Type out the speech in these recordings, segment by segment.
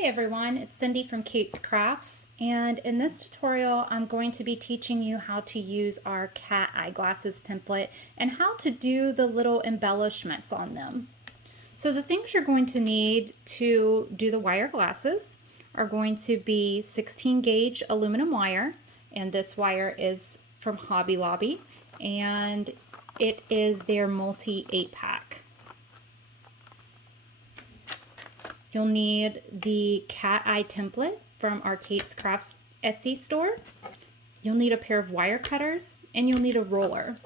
Hi everyone, it's Cindy from Kate's Crafts, and in this tutorial I'm going to be teaching you how to use our cat eyeglasses template and how to do the little embellishments on them. So the things you're going to need to do the wire glasses are going to be 16 gauge aluminum wire, and this wire is from Hobby Lobby and it is their multi 8-pack. You'll need the cat eye template from our Kate's Crafts Etsy store. You'll need a pair of wire cutters and you'll need a roller.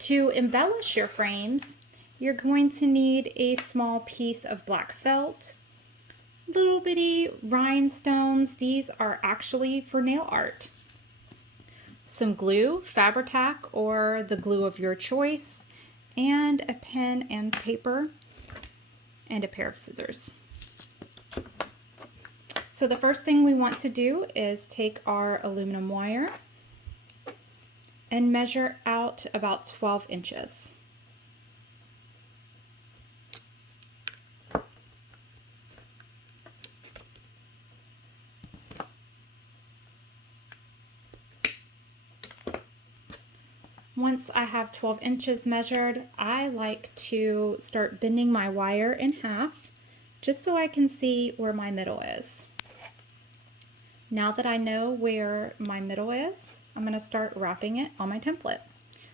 To embellish your frames, you're going to need a small piece of black felt, little bitty rhinestones. These are actually for nail art. Some glue, Fabri-Tac or the glue of your choice, and a pen and paper, and a pair of scissors. So the first thing we want to do is take our aluminum wire and measure out about 12 inches. Once I have 12 inches measured, I like to start bending my wire in half just so I can see where my middle is. Now that I know where my middle is, I'm going to start wrapping it on my template.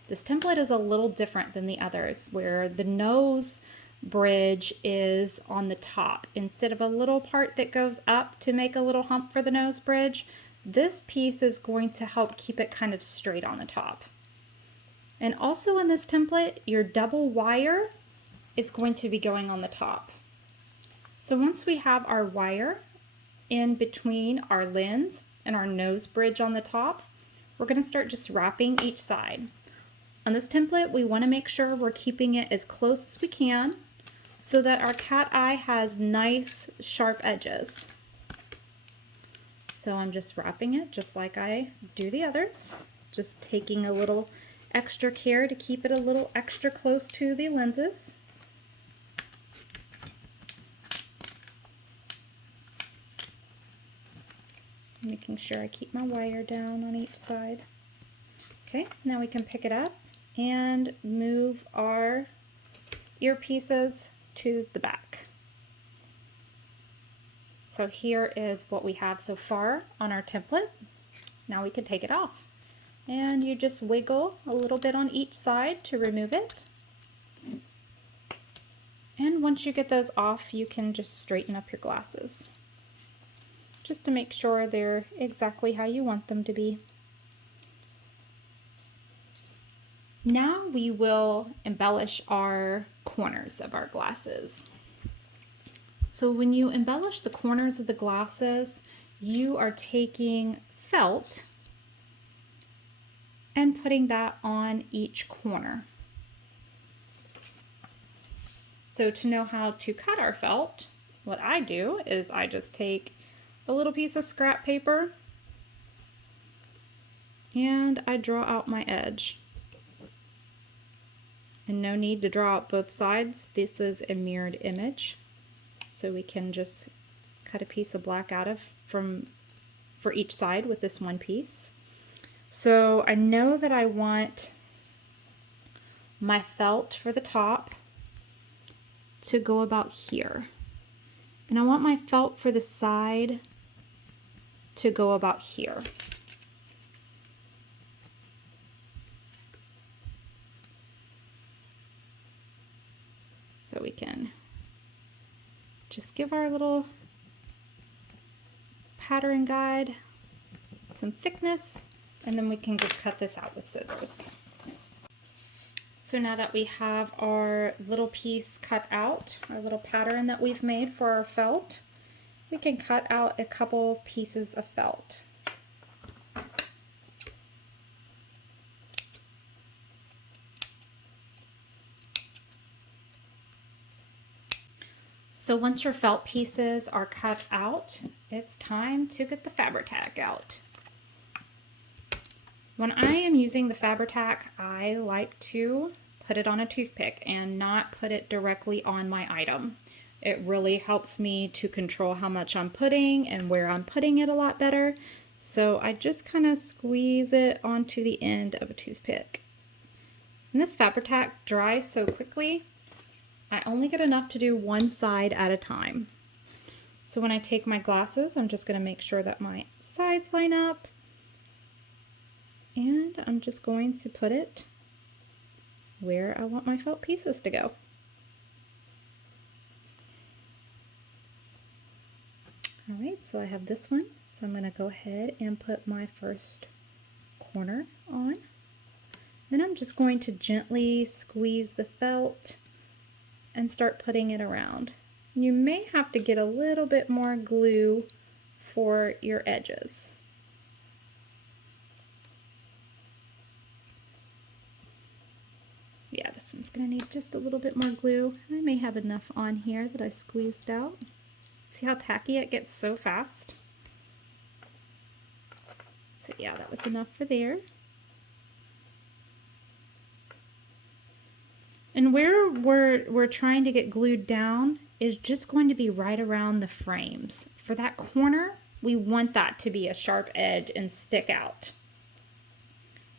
This template is a little different than the others, where the nose bridge is on the top. Instead of a little part that goes up to make a little hump for the nose bridge, this piece is going to help keep it kind of straight on the top. And also in this template, your double wire is going to be going on the top. So once we have our wire in between our lens and our nose bridge on the top, we're going to start just wrapping each side. On this template, we want to make sure we're keeping it as close as we can so that our cat eye has nice sharp edges. So I'm just wrapping it just like I do the others, just taking a little extra care to keep it a little extra close to the lenses. Making sure I keep my wire down on each side. Okay, now we can pick it up and move our earpieces to the back. So here is what we have so far on our template. Now we can take it off. And you just wiggle a little bit on each side to remove it. And once you get those off, you can just straighten up your glasses, just to make sure they're exactly how you want them to be. Now we will embellish our corners of our glasses. So when you embellish the corners of the glasses, you are taking felt and putting that on each corner. So to know how to cut our felt, what I do is I just take a little piece of scrap paper and I draw out my edge. And no need to draw out both sides. This is a mirrored image, so we can just cut a piece of black out of for each side with this one piece. So I know that I want my felt for the top to go about here, and I want my felt for the side to go about here. So we can just give our little pattern guide some thickness, and then we can just cut this out with scissors. So now that we have our little piece cut out, our little pattern that we've made for our felt, we can cut out a couple pieces of felt. So once your felt pieces are cut out, it's time to get the Fabri-Tac out. When I am using the Fabri-Tac, I like to put it on a toothpick and not put it directly on my item. It really helps me to control how much I'm putting and where I'm putting it a lot better. So I just kind of squeeze it onto the end of a toothpick. And this Fabri-Tac dries so quickly, I only get enough to do one side at a time. So when I take my glasses, I'm just going to make sure that my sides line up. And I'm just going to put it where I want my felt pieces to go. All right, so I have this one. So I'm going to go ahead and put my first corner on. Then I'm just going to gently squeeze the felt and start putting it around. You may have to get a little bit more glue for your edges. Yeah, this one's going to need just a little bit more glue. I may have enough on here that I squeezed out. See how tacky it gets so fast? So yeah, that was enough for there. And where we're trying to get glued down is just going to be right around the frames. For that corner, we want that to be a sharp edge and stick out.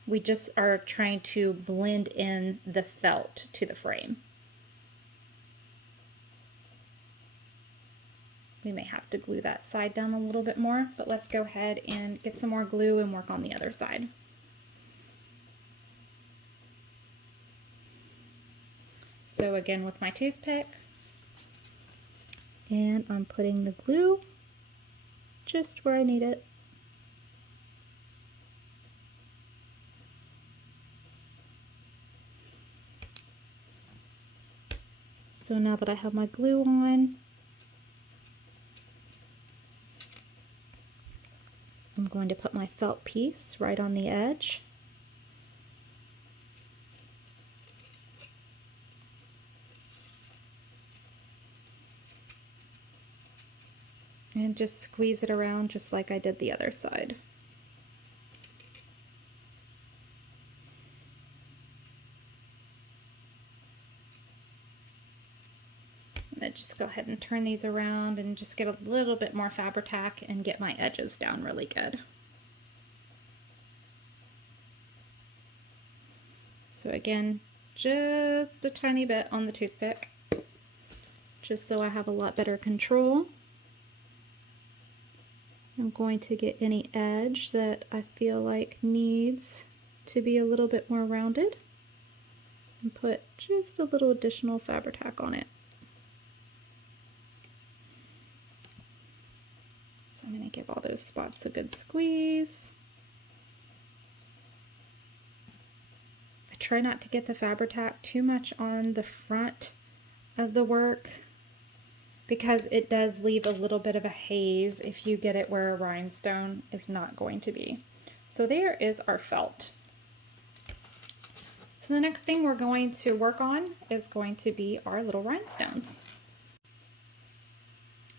We just are trying to blend in the felt to the frame. We may have to glue that side down a little bit more, but let's go ahead and get some more glue and work on the other side. So again with my toothpick, and I'm putting the glue just where I need it. So now that I have my glue on, I'm going to put my felt piece right on the edge. And just squeeze it around just like I did the other side. And then just go ahead and turn these around and just get a little bit more Fabri-Tac and get my edges down really good. So again, just a tiny bit on the toothpick, just so I have a lot better control. I'm going to get any edge that I feel like needs to be a little bit more rounded and put just a little additional Fabri-Tac on it. So I'm going to give all those spots a good squeeze. I try not to get the Fabri-Tac too much on the front of the work, because it does leave a little bit of a haze if you get it where a rhinestone is not going to be. So there is our felt. So the next thing we're going to work on is going to be our little rhinestones.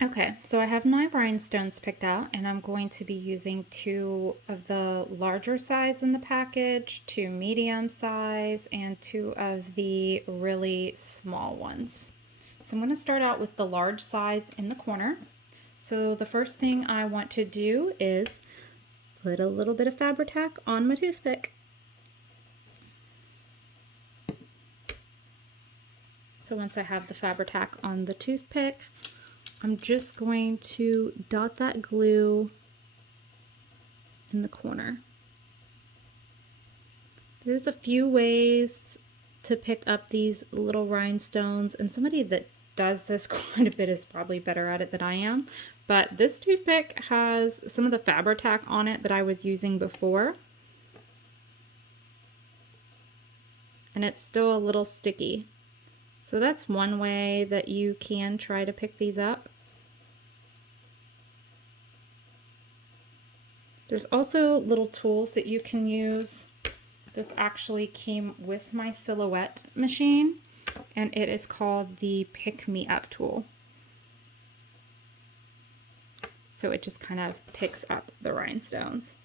Okay, so I have my rhinestones picked out, and I'm going to be using 2 of the larger size in the package, 2 medium size, and 2 of the really small ones. So I'm going to start out with the large size in the corner. So the first thing I want to do is put a little bit of Fabri-Tac on my toothpick. So once I have the Fabri-Tac on the toothpick, I'm just going to dot that glue in the corner. There's a few ways to pick up these little rhinestones, and somebody that does this quite a bit is probably better at it than I am, but this toothpick has some of the Fabri-Tac on it that I was using before, and it's still a little sticky. So that's one way that you can try to pick these up. There's also little tools that you can use. This actually came with my silhouette machine, and it is called the Pick Me Up tool. So it just kind of picks up the rhinestones.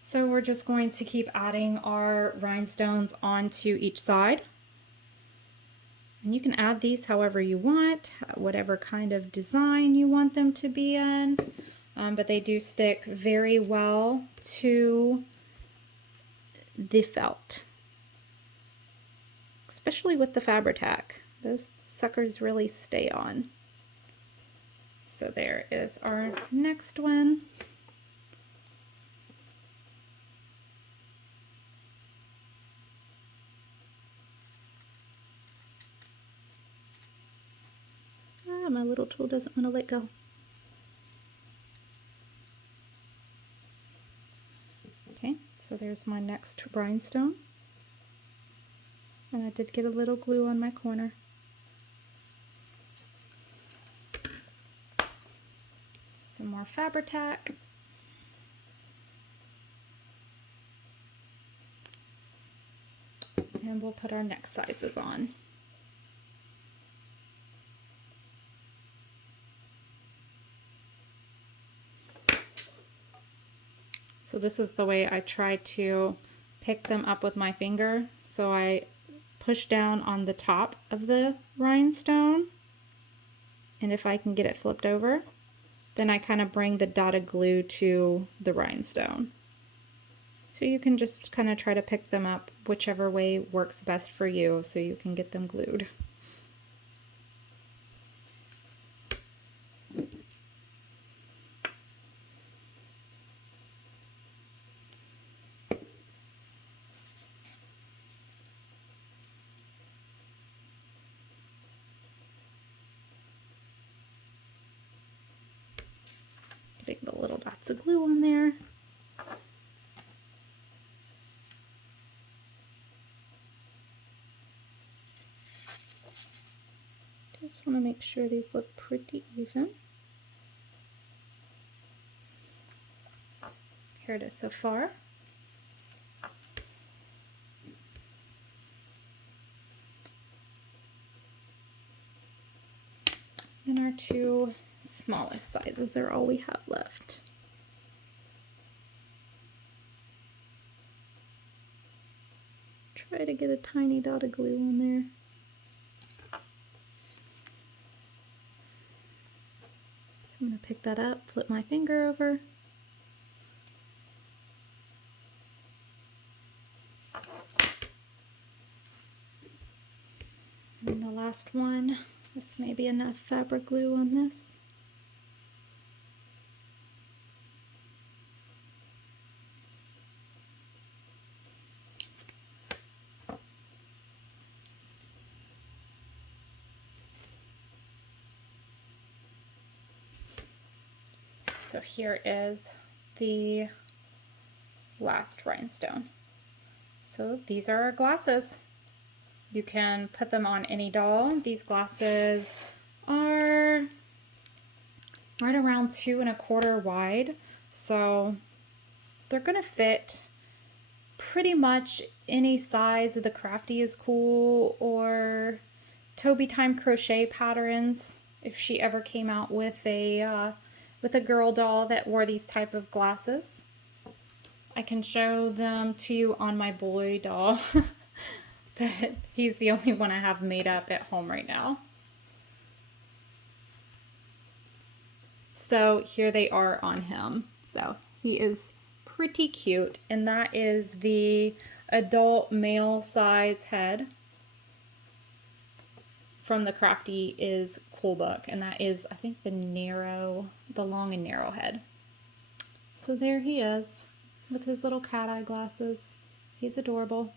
So we're just going to keep adding our rhinestones onto each side. And you can add these however you want, whatever kind of design you want them to be in. But they do stick very well to the felt, especially with the Fabri-Tac. Those suckers really stay on. So there is our next one. My little tool doesn't want to let go. Okay, so there's my next rhinestone. And I did get a little glue on my corner. Some more Fabri-Tac. And we'll put our next sizes on. So this is the way I try to pick them up with my finger. So I push down on the top of the rhinestone, and if I can get it flipped over, then I kind of bring the dotted glue to the rhinestone. So you can just kind of try to pick them up whichever way works best for you so you can get them glued. Getting the little dots of glue on there. Just want to make sure these look pretty even. Here it is so far. And our two smallest sizes are all we have left. Try to get a tiny dot of glue on there. So I'm going to pick that up, flip my finger over. And the last one, this may be enough fabric glue on this. So here is the last rhinestone. So these are our glasses. You can put them on any doll. These glasses are right around 2 1/4 wide. So they're gonna fit pretty much any size of the Crafty is Cool or Toby Time Crochet patterns. If she ever came out with a girl doll that wore these type of glasses. I can show them to you on my boy doll, but he's the only one I have made up at home right now. So here they are on him. So he is pretty cute, and that is the adult male size head from the Crafty is Cool book, and that is, I think, the long and narrow head. So there he is with his little cat eye glasses. He's adorable.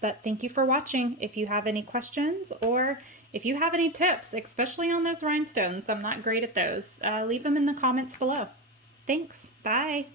But thank you for watching. If you have any questions or if you have any tips, especially on those rhinestones, I'm not great at those, leave them in the comments below. Thanks. Bye.